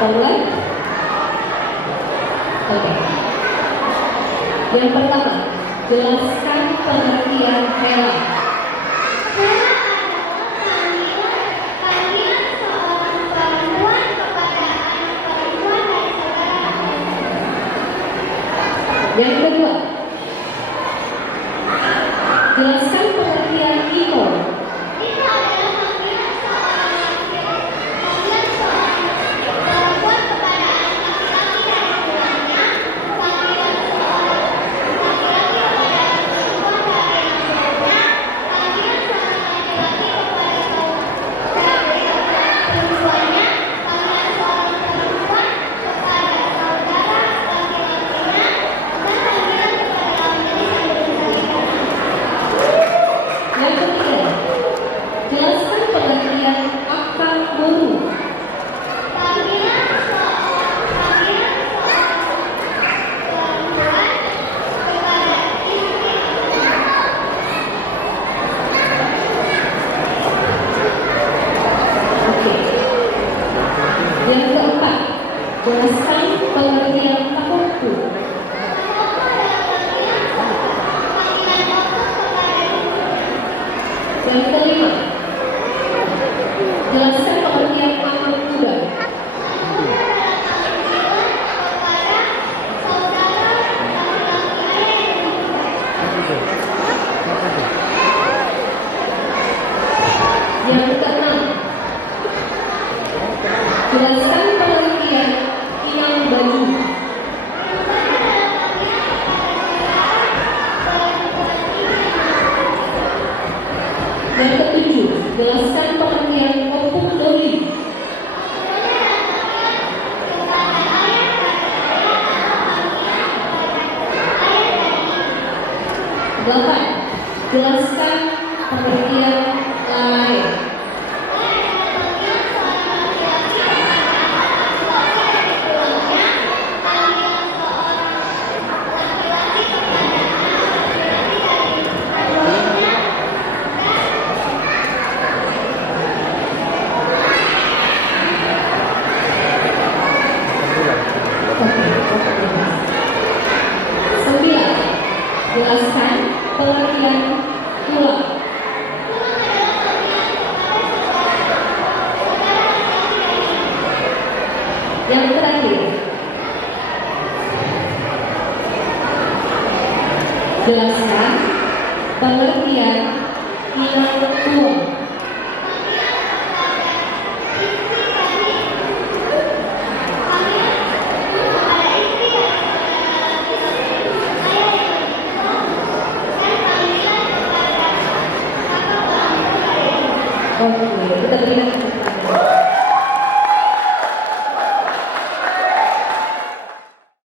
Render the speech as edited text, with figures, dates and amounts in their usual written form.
Mulai? Oke. Yang pertama, jelaskan pengertian Hera. Yang kedua, jelaskan pengertian Iko. Iko adalah panggilan seorang panggilan seorang perempuan kepada anak laki-laki dan tuannya, panggilan seorang laki-laki kepada perempuan dari tuannya, panggilan seorang laki-laki kepada perempuannya, panggilan seorang perempuan kepada saudara laki-lakinya, dan panggilan kepada majelis yang berbeda. Yang ketiga, jelaskan pengertian akar guru. Panggilan seorang perempuan kepada istri. Oke. Yang keempat, jelaskan pengertian tahunku. Yang kelima, jelaskan pengertian anak muda. Yang keenam, jelaskan pengertian inang bayi. Yang ketujuh, jelaskan pengertian opung doli. Delapan, jelaskan pengertian lain. Sembilan, jelaskan pengertian tulang. Yang terakhir, jelaskan pengertian inang tuang. Oke, kita berikan